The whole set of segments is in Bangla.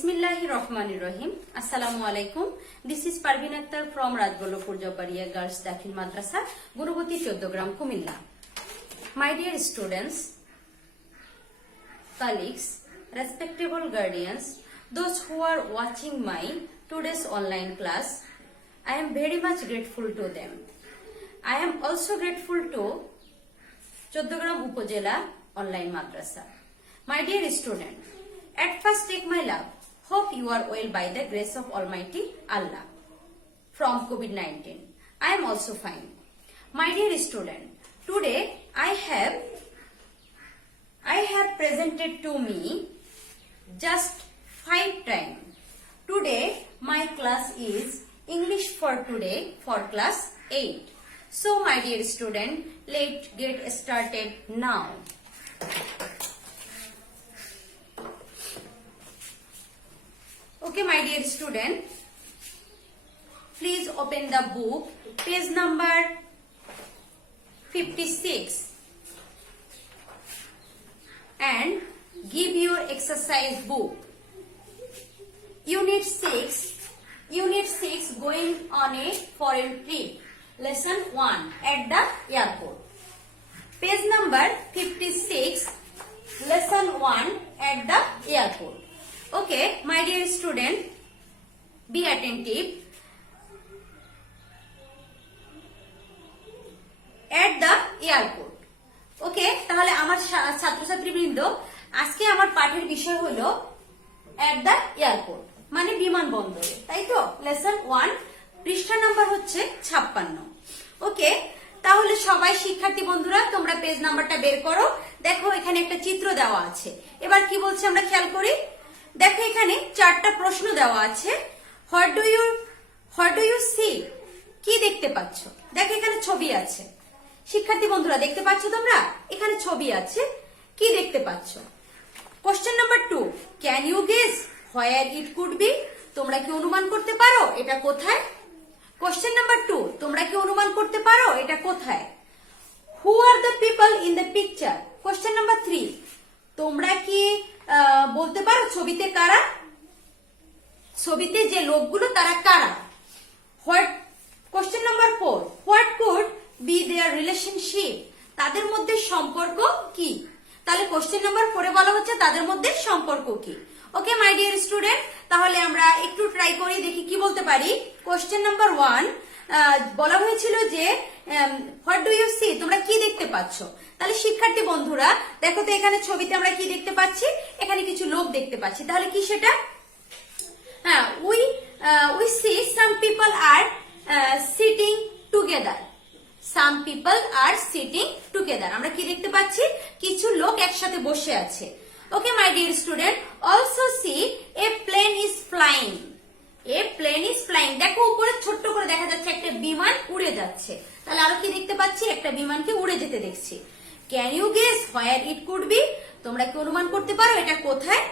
Bismillahirrahmanirrahim. Assalamu alaikum. This is Parveen Akhtar from Rajballapur Jabariya Girls Dakhil Madrasa, Gurubati 14 Gram, Kumilla. My dear students, colleagues, respectable guardians, those who are watching my today's online class, I am very much grateful to them. I am also grateful to 14 Gram Upojela Online Madrasa. My dear student, at first take my love. Hope you are well by the grace of Almighty Allah. From COVID-19, I am also fine. My dear student, today I have presented to me just 5 times. Today my class is English for today for class 8. So my dear student, let's get started now. Okay, my dear student, please open the book, page number 56 and give your exercise book. Unit 6 going on a foreign trip. Lesson 1 at the airport. Page number 56, lesson 1 at the airport. Okay, my dear student, be attentive. At the airport. Okay, তাহলে আমার ছাত্রছাত্রীবৃন্দ আজকে আমার পাঠের বিষয় হলো at the airport মানে বিমানবন্দরে, তাই তো? লেসন 1 পৃষ্ঠা নাম্বার হচ্ছে 56। ওকে, তাহলে সবাই শিক্ষার্থী বন্ধুরা তোমরা পেজ নাম্বারটা বের করো। দেখো এখানে একটা চিত্র দেওয়া আছে। এবার কি বলছে আমরা খেয়াল করি। দেখো এখানে 4টা প্রশ্ন দেওয়া আছে। What do you see? কি দেখতে পাচ্ছ? দেখো এখানে ছবি আছে। শিক্ষার্থী বন্ধুরা দেখতে পাচ্ছ তোমরা? এখানে ছবি আছে। কি দেখতে পাচ্ছ? Question number 2, can you guess where it could be? তোমরা কি অনুমান করতে পারো এটা কোথায়? কোশ্চেন নাম্বার 2, তোমরা কি অনুমান করতে পারো এটা কোথায়? Who are the people in the picture? Question number 3, তোমরা কি বলতে পারো ছবিতে কারা? ছবিতে যে লোকগুলো তারা কারা? Question number 4, what could be their relationship? তাদের মধ্যে সম্পর্ক কি? তাহলে কোশ্চেন নাম্বার 4 বলা হচ্ছে তাদের মধ্যে সম্পর্ক কি। ওকে মাই ডিয়ার স্টুডেন্ট, তাহলে আমরা একটু ট্রাই করি দেখি কি বলতে পারি। কোশ্চেন নাম্বার 1 বলা হয়েছিল যে হোয়াট ডু ইউ সি? তোমরা কি দেখতে পাচ্ছ? তাহলে শিক্ষার্থী বন্ধুরা দেখো তো এখানে ছবিতে আমরা কি দেখতে পাচ্ছি? এখানে কিছু লোক দেখতে পাচ্ছি। তাহলে কি সেটা? হ্যাঁ, we see some people are sitting together. Some people are sitting together. আমরা কি দেখতে পাচ্ছি? কিছু লোক একসাথে বসে আছে। Okay my dear student, also see a plane is flying. A plane is flying. দেখো উপরে ছোট্ট করে দেখা যাচ্ছে একটা বিমান উড়ে যাচ্ছে। তাহলে আরো কি দেখতে পাচ্ছি? একটা বিমানকে উড়ে যেতে দেখছি। Can you guess where it could be? তোমরা কি অনুমান করতে পারো এটা কোথায়?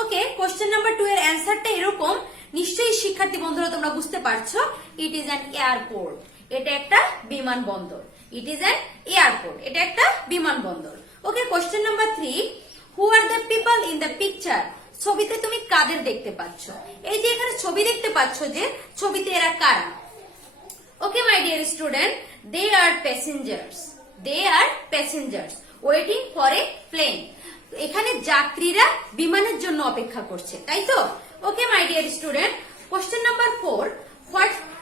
ওকে, কোশ্চেন নাম্বার 2 এর অ্যান্সারটা এরকম। নিশ্চয়ই শিক্ষার্থী বন্ধুরা তোমরা বুঝতে পারছো। It is an airport. এটা একটা বিমানবন্দর। It is an airport. এটা একটা বিমানবন্দর। Okay, question number 3, who are the people in the picture? ছবিতে তুমি কাদের দেখতে পাচ্ছ? এই যে এখানে ছবি দেখতে পাচ্ছ যে ছবিতে এরা কারা? Okay my dear student, they are passengers. They are passengers waiting for a plane. এখানে যাত্রীরা বিমানের জন্য অপেক্ষা করছে, তাই তো? Okay my dear student, question number 4,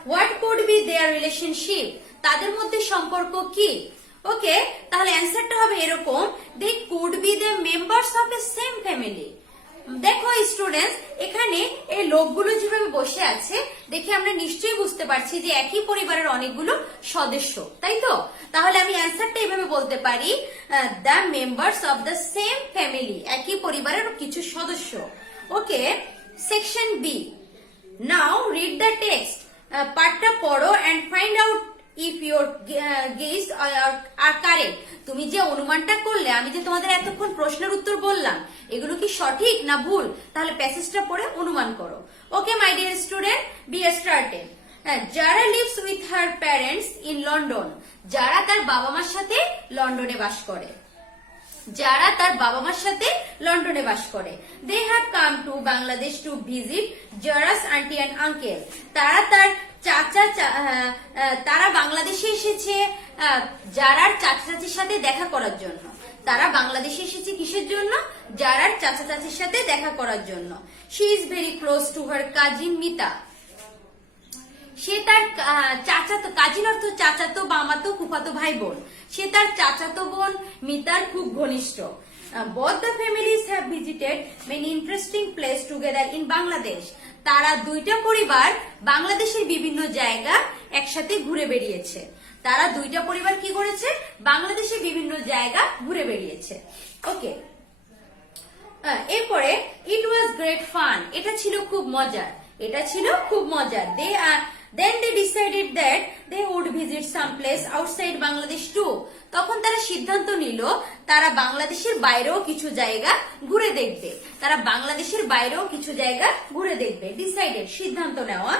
what could be their relationship? তাদের মধ্যে সম্পর্ক কি? ওকে, তাহলে অ্যান্সারটা হবে এরকম, they could be the members of a same family. দেখো স্টুডেন্টস, এখানে এই লোকগুলো যেভাবে বসে আছে দেখে আমরা নিশ্চয়ই বুঝতে পারছি যে একই পরিবারের অনেকগুলো সদস্য, তাই তো? তাহলে আমি অ্যান্সারটা এইভাবে বলতে পারি, the members of the same family. একই পরিবারের কিছু সদস্য। Okay, section B, now read the text. পাঠটা পড়ো and find out if your guess are correct. তুমি যে অনুমানটা করলে, আমি যে তোমাদের এতক্ষণ প্রশ্নের উত্তর বললাম, এগুলো কি সঠিক না ভুল? তাহলে প্যাসেজটা পড়ে অনুমান করো। Okay my dear student, be started. Zara lives with her parents in London. Zara তার বাবা মার সাথে লন্ডনে বাস করে। যারা তার বাবা মার সাথে লন্ডনে বাস করে। They have come to Bangladesh to visit Zara's aunt and uncle. তারা বাংলাদেশে এসেছে জারার চাচা চাচির সাথে দেখা করার জন্য। তারা বাংলাদেশে এসেছে কিসের জন্য? জারার চাচা চাচির সাথে দেখা করার জন্য। She is very close to her cousin Mita. সে তার চাচাতো, কাজিন অর্থ চাচাতো, মামাতো, ফুফাতো ভাই বোন। সে তার চাচাতো বোন মিতার খুব ঘনিষ্ঠ। Both the families have visited many interesting places together in Bangladesh. তারা দুইটা পরিবার বাংলাদেশের বিভিন্ন জায়গা একসাথে ঘুরে বেরিয়েছে। তারা দুইটা পরিবার কি করেছে? বাংলাদেশের বিভিন্ন জায়গা ঘুরে বেরিয়েছে। ওকে, এরপরে ইট ওয়াজ গ্রেট ফান। এটা ছিল খুব মজার। এটা ছিল খুব মজার। Then they decided that they would visit some place outside Bangladesh too. তখন তারা সিদ্ধান্ত নিল তারা বাংলাদেশের বাইরেও কিছু জায়গা ঘুরে দেখবে। তারা বাংলাদেশের বাইরেও কিছু জায়গা ঘুরে দেখবে। ডিসাইডেড, সিদ্ধান্ত নেওয়া।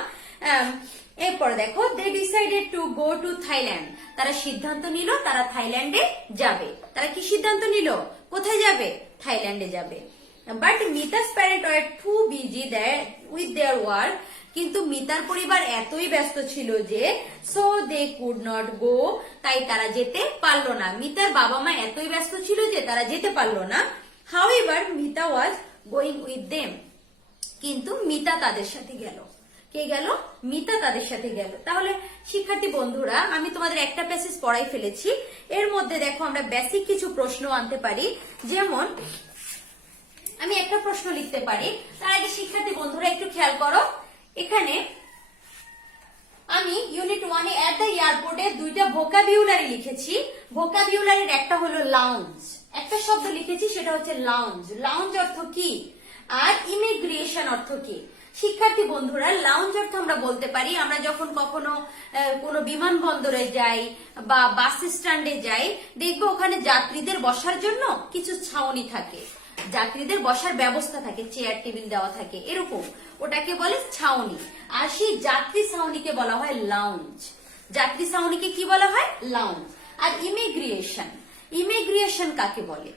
এরপর দেখো, they decided to go to Thailand. তারা সিদ্ধান্ত নিল তারা থাইল্যান্ডে যাবে। তারা কি সিদ্ধান্ত নিল? কোথায় যাবে? থাইল্যান্ডে যাবে। But Mita's parents were too busy with their work. কিন্তু মিতার পরিবার এতই ব্যস্ত ছিল যে so they could not go, তাই তারা যেতে পারলো না। মিতার বাবা মা এতই ব্যস্ত ছিল যে তারা যেতে পারলো না। However Mita was going with them. কিন্তু মিতা তাদের সাথে গেল। কে গেল? মিতা তাদের সাথে গেল। তাহলে শিক্ষার্থী বন্ধুরা, আমি তোমাদের একটা প্যাসেজ পড়াই ফেলেছি। এর মধ্যে দেখো আমরা বেসিক কিছু প্রশ্ন আনতে পারি। যেমন আমি একটা প্রশ্ন লিখতে পারি। তার আগে শিক্ষার্থী বন্ধুরা একটু খেয়াল করো, এখানে আমি ইউনিট 1 এ এট দ্য এয়ারপোর্টে দুইটা ভোকাবিউলারি লিখেছি। ভোকাবিউলারির একটা হলো লাউঞ্জ, একটা শব্দ লিখেছি সেটা হচ্ছে লাউঞ্জ। লাউঞ্জ অর্থ কি? আর ইমিগ্রেশন অর্থ কি? শিক্ষার্থী বন্ধুরা, লাউঞ্জ অর্থ আমরা বলতে পারি আমরা যখন কখনো কোনো বিমানবন্দরে যাই বা বাস স্ট্যান্ডে যাই, দেখবো ওখানে যাত্রীদের বসার জন্য কিছু ছাউনি থাকে, যাত্রীদের বসার ব্যবস্থা থাকে, চেয়ার টেবিল দেওয়া থাকে, এরকম ওটাকে বলে ছাউনি। আর সেই যাত্রী ছাউনিকে বলা হয় লাউঞ্জ। যাত্রী ছাউনিকে কি বলা হয়? লাউঞ্জ। আর ইমিগ্রেশন, ইমিগ্রেশন কাকে বলে?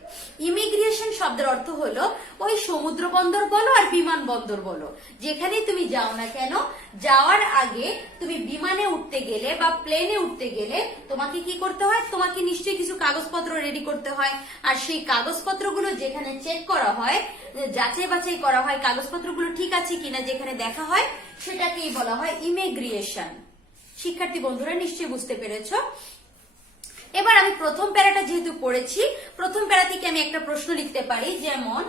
ইমিগ্রেশন শব্দের অর্থ হলো ওই সমুদ্র বন্দর বলো আর বিমানবন্দর বলো, যেখানে তুমি যাও না কেন, যাওয়ার আগে তুমি বিমানে উঠতে গেলে বা প্লেনে উঠতে গেলে তোমাকে কি করতে হয়? তোমাকে নিশ্চয়ই কিছু কাগজপত্র রেডি করতে হয়। আর সেই কাগজপত্রগুলো যেখানে চেক করা হয়, যাচাই বাছাই করা হয় কাগজপত্রগুলো ঠিক আছে কিনা, যেখানে দেখা হয় সেটাকেই বলা হয় ইমিগ্রেশন। শিক্ষার্থী বন্ধুরা নিশ্চয়ই বুঝতে পেরেছো। এবার আমি প্রথম প্যারাটা যেহেতু পড়েছি, প্রথম প্যারা থেকে আমি একটা প্রশ্ন লিখতে পারি। যেমন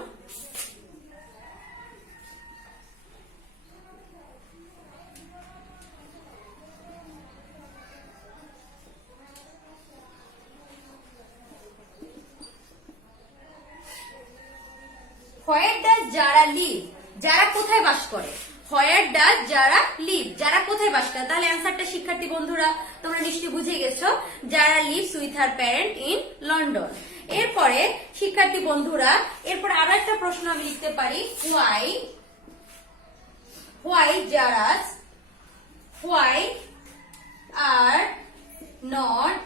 হোয়ার ডাজ জারা লিভ? যারা কোথায় বাস করে? হোয়ার ডাজ যারা লিভ? যারা কোথায় বাস করে? তাহলে অ্যান্সারটা শিক্ষার্থী বন্ধুরা তোমরা নিশ্চয়ই বুঝে গেছো, যারা lives with her parent in London. এরপরে শিক্ষার্থী বন্ধুরা, এরপর আরো একটা প্রশ্ন আমি লিখতে পারি। Why Zara's, why are not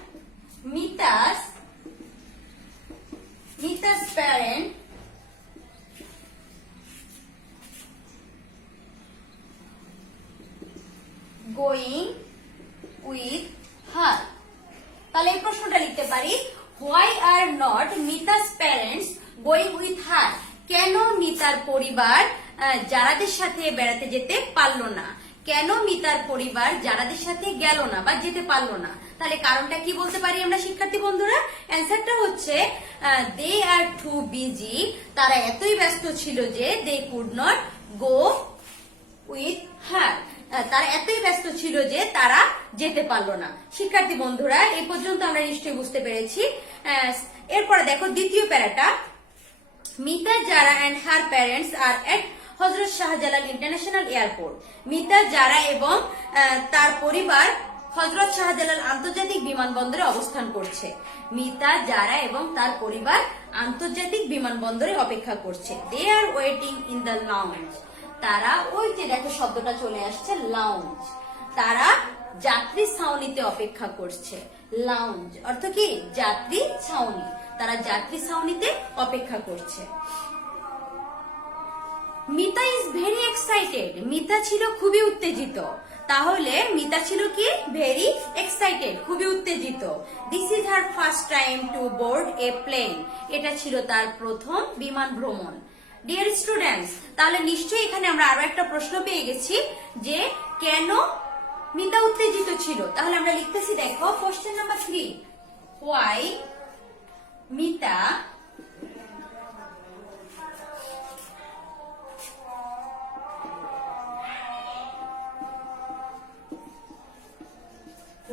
Mita's parent going with her? তাহলে এই প্রশ্নটা লিখতে পারি, why are not Mita's parents going with her? কেন মিতার পরিবার যারাদের সাথে বেড়াতে যেতে পারলো না? কেন মিতার পরিবার যারাদের সাথে গেল না বা যেতে পারলো না? তাহলে কারণটা কি বলতে পারি আমরা শিক্ষার্থী বন্ধুরা? অ্যান্সারটা হচ্ছে দে আর টু বিজি। তারা এতই ব্যস্ত ছিল যে they could not go with her. তারা এতই ব্যস্ত ছিল যে তারা যেতে পারলো না। শিক্ষার্থী বন্ধুরা এই পর্যন্ত আমরা নিশ্চয়ই বুঝতে পেরেছি। এরপরে দেখো দ্বিতীয় প্যারাটা, মিতা জারা and her parents are at Hazrat Shahjalal international airport. Mita জারা এবং তার পরিবার হযরত শাহজালাল আন্তর্জাতিক বিমানবন্দরে অবস্থান করছে। মিতা জারা এবং তার পরিবার আন্তর্জাতিক বিমানবন্দরে অপেক্ষা করছে। They are waiting in the lounge. তারা ওই যে দেখো শব্দটা চলে আসছে লাউঞ্জ, তারা যাত্রী ছাউনিতে অপেক্ষা করছে। লাউঞ্জ অর্থ কি? যাত্রী ছাউনি। তারা যাত্রী ছাউনিতে অপেক্ষা করছে। Mita is very excited, Mita ছিল খুবই উত্তেজিত। তাহলে মিতা ছিল কি? ভেরি এক্সাইটেড, খুবই উত্তেজিত। This is her first time to board a plane, এটা ছিল তার প্রথম বিমান ভ্রমণ। ডিয়ার স্টুডেন্টস, তাহলে নিশ্চয়ই এখানে আমরা আরো একটা প্রশ্ন পেয়ে গেছি যে কেন মিতা উত্তেজিত ছিল। তাহলে আমরা লিখতেছি, দেখো question number 3, why Mita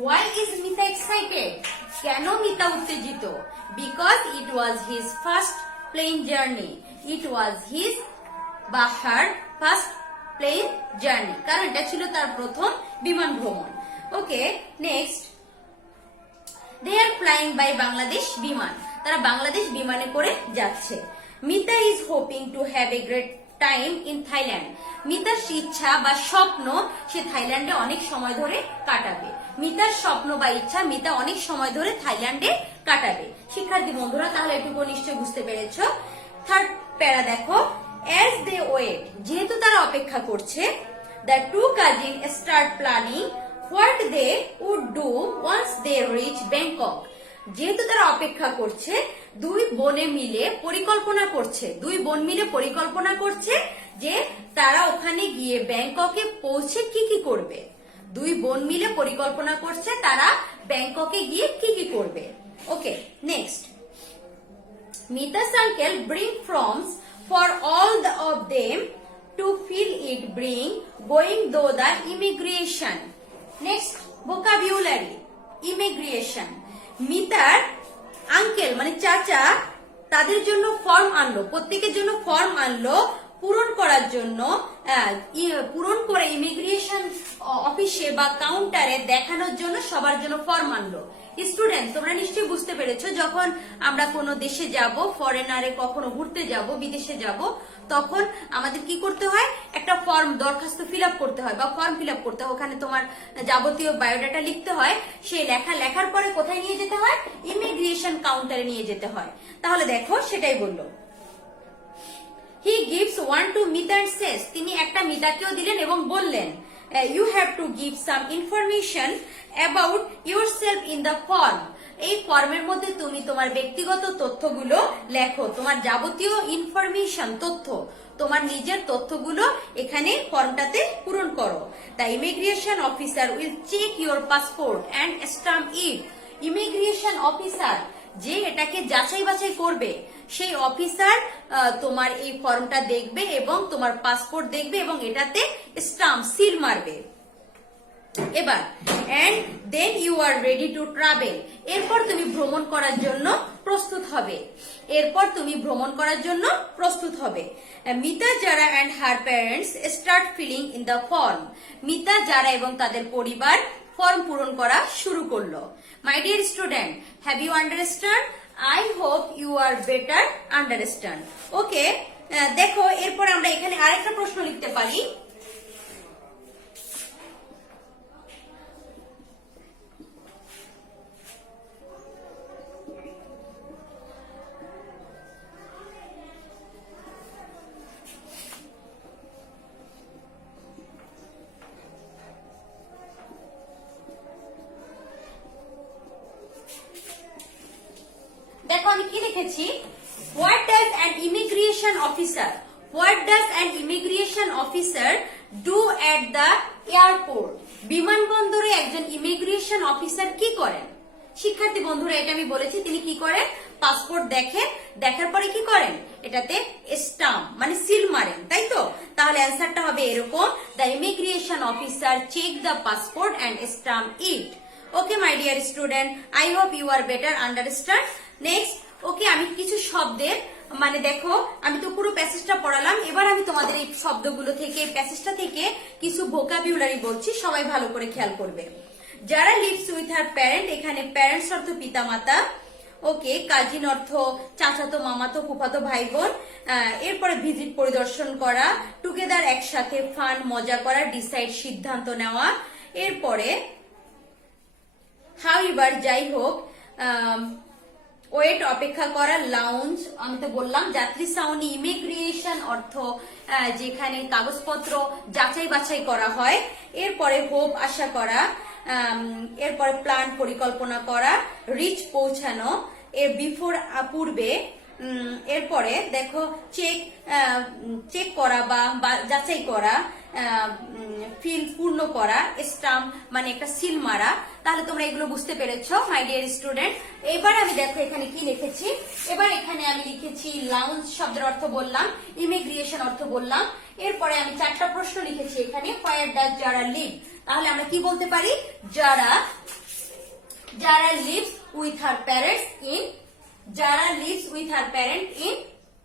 Why is Mita excited? কেন মিতা উত্তেজিত? Because it was his first plane journey. It was his বা her first plane journey. কারণ এটা ছিল তার প্রথম বিমান ভ্রমণ। Okay, next, they are flying by Bangladesh Biman. তারা বাংলাদেশ বিমানে করে যাচ্ছে। Mita is hoping to have a great time in Thailand. মিতার ইচ্ছা বা স্বপ্ন সে থাইল্যান্ডে অনেক সময় ধরে কাটাবে। মিতার স্বপ্ন বা ইচ্ছা মিতা অনেক সময় ধরে থাইল্যান্ডে কাটাবে। শিক্ষার্থী বন্ধুরা, তাহলে এটুকু নিশ্চয়ই বুঝতে পেরেছো। থার্ড প্যারা দেখো, as they wait, যেহেতু তারা অপেক্ষা করছে, the two cousins start planning what they would do once they reach Bangkok. যেহেতু তারা অপেক্ষা করছে, দুই বোন মিলে পরিকল্পনা করছে যে তারা ওখানে গিয়ে ব্যাংককে পৌঁছে কি কি করবে। দুই বোন মিলে পরিকল্পনা করছে তারা ব্যাংককে গিয়ে কি কি করবে। ওকে, next, Mita's uncle bring forms for all of them to fill it, going though the immigration. Next, vocabulary, immigration. মিতার আঙ্কেল মানে চাচা তাদের জন্য ফর্ম আনলো, প্রত্যেকের জন্য ফর্ম আনলো পূরণ করার জন্য, পূরণ করে ইমিগ্রেশন অফিসে বা কাউন্টারে দেখানোর জন্য সবার জন্য ফর্ম আনলো। স্টুডেন্ট, তোমরা নিশ্চয়ই বুঝতে পেরেছো, যখন আমরা কোনো দেশে যাব, ফরেনারে কখনো ঘুরতে যাব, বিদেশে যাব, তখন আমাদের কি করতে হয়? একটা ফর্ম দরখাস্ত ফিল আপ করতে হয় বা ফর্ম ফিল আপ করতে হয়। ওখানে তোমার যাবতীয় বায়োডাটা লিখতে হয়। সেই লেখার পরে কোথায় নিয়ে যেতে হয়? ইমিগ্রেশন কাউন্টারে নিয়ে যেতে হয়। তাহলে দেখো, সেটাই বললো। He gives one to Mita and says, তিনি একটা মিতাকেও দিলেন এবং বললেন, you have to give some information about yourself in the form. এই ফর্মের মধ্যে তুমি তোমার ব্যক্তিগত তথ্যগুলো লেখো, তোমার যাবতীয় ইনফরমেশন তথ্য, তোমার নিজের তথ্যগুলো এখানে ফর্মটাতে পূরণ করো। The immigration officer will check your passport and stamp it. Immigration officer যে এটাকে যাচাই বাছাই করবে, সেই অফিসার তোমার এই ফর্মটা দেখবে এবং তোমার পাসপোর্ট দেখবে এবং এটাতে স্টাম্প সিল মারবে। এবার and then you are ready to travel. এরপর তুমি ভ্রমণ করার জন্য প্রস্তুত হবে। মিতা যারা and her parents start filling in the form. Mita যারা এবং তাদের পরিবার ফর্ম পূরণ করা শুরু করলো। My dear student, have you understand? I hope you are better understand. ওকে, দেখো এরপর আমরা এখানে আরেকটা প্রশ্ন লিখতে পারি। দেখো আমি কি লিখেছি, what does an immigration officer do at the airport? বিমানবন্দরে একজন ইমিগ্রেশন অফিসার কি করেন? শিক্ষার্থী বন্ধুরা, এটা আমি বলেছি, তিনি কি করেন? পাসপোর্ট দেখেন, দেখার পরে কি করেন? এটাতে স্টাম্প মানে সিল মারেন, তাই তো? তাহলে অ্যান্সারটা হবে এরকম, the immigration officer check the passport and stamp it. Okay my dear student, I hope you are better understand. Next, okay, আমি কিছু শব্দের মানে দেখো আমি তো পুরো প্যাসেজটা পড়ালাম, এবার আমি তোমাদের এই শব্দগুলো থেকে, প্যাসেজটা থেকে কিছু ভোকাবুলারি বলছি, সবাই ভালো করে খেয়াল করবে। যারা লিভস উইথ হার প্যারেন্ট, এখানে প্যারেন্টস অর্থ পিতা মাতা, ওকে, কাজিন অর্থ চাচাতো মামাতো ফুফাতো ভাই বোন, এরপরে ভিজিট পরিদর্শন করা, টুগেদার একসাথে, ফান মজা করা, ডিসাইড সিদ্ধান্ত নেওয়া, এরপরে হাউএভার যাই হোক, ওয়েট অপেক্ষা করা, লাউঞ্জ আমি তো বললাম, যাত্রী ছাউনি, ইমিগ্রেশন ভেরিফিকেশন অর্থ যেখানে কাগজপত্র যাচাই বাছাই করা হয়। এরপরে হোপ আশা করা, এরপরে প্ল্যান পরিকল্পনা করা, রিচ পৌঁছানো, এর বিফোর পূর্বে, এরপরে দেখো চেক করা বা যাচাই করা, ফিল পূর্ণ করা, স্টাম্প মানে একটা সিল মারা। তাহলে তোমরা এগুলো বুঝতে পেরেছো মাই ডিয়ার স্টুডেন্ট। এবার আমি দেখো এখানে কি লিখেছি। এবার এখানে আমি লিখেছি লাউঞ্জ শব্দের অর্থ বললাম, ইমিগ্রেশন অর্থ বললাম। এরপরে আমি 4টা প্রশ্ন লিখেছি এখানে। হোয়ার ডাজ যারা লিভ, তাহলে আমরা কি বলতে পারি? যারা lives with her parents in, যারা lives with her parent in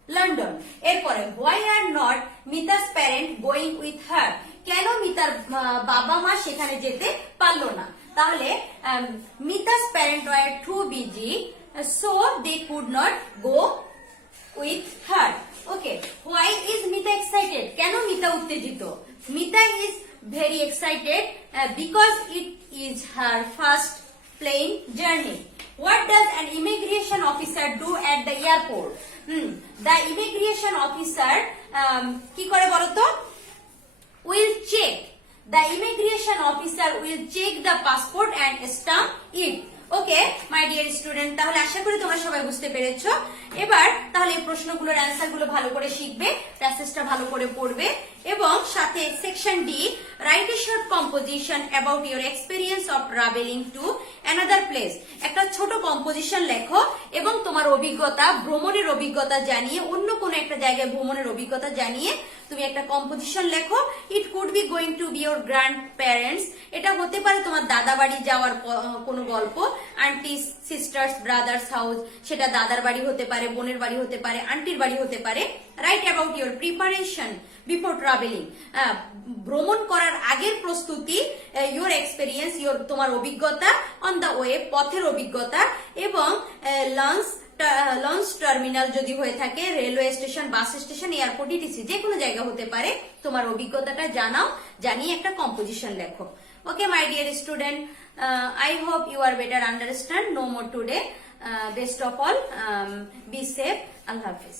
London. এরপরে why are not Mita's parent going with her, কেন মিতার বাবা মা সেখানে যেতে পারলো না? তাহলে Mita's parent were too busy so they could not go with her. Okay, why is Mita excited, কেন মিতা উত্তেজিত? Mita is very excited because it is her first plane journey. What does an immigration officer do at the airport? The immigration officer কি করে বলো তো? Will check. The immigration officer will check the passport and stamp it. Okay my dear student, তাহলে আশা করি তোমরা সবাই বুঝতে পেরেছো। এবার তাহলে এই প্রশ্নগুলোর অ্যান্সার গুলো ভালো করে শিখবে, প্যাসেজটা ভালো করে পড়বে, এবং সাথে section D write a short composition about your experience of travelling to another place. একটা ছোট কম্পোজিশন লেখো এবং তোমার অভিজ্ঞতা, ভ্রমণের অভিজ্ঞতা জানিয়ে, অন্য কোনো একটা জায়গায় ভ্রমণের অভিজ্ঞতা জানিয়ে তুমি একটা কম্পোজিশন লেখো। ইট could be going to B your grand parents, এটা হতে পারে তোমার দাদা বাড়ি যাওয়ার কোনো গল্প। আন্টি সিস্টার্স ব্রাদার্স হাউস, সেটা দাদার বাড়ি হতে পারে, বোনের বাড়ি হতে পারে, আন্টির বাড়ি হতে পারে। Right about your preparation before travelling, ভ্রমণ করার আগের প্রস্তুতি, ইউর এক্সপেরিয়েন্স, তোমার অভিজ্ঞতা, অন দ্য ওয়ে পথের অভিজ্ঞতা, এবং লঞ্চ টার্মিনাল যদি হয়ে থাকে, railway station, bus station, airport, etc যে কোনো জায়গা হতে পারে। তোমার অভিজ্ঞতাটা জানাও, জানিয়ে একটা কম্পোজিশন লেখো। Okay, my dear student, I hope you are better understand. No more today. Best of all, be safe. Allah Hafiz.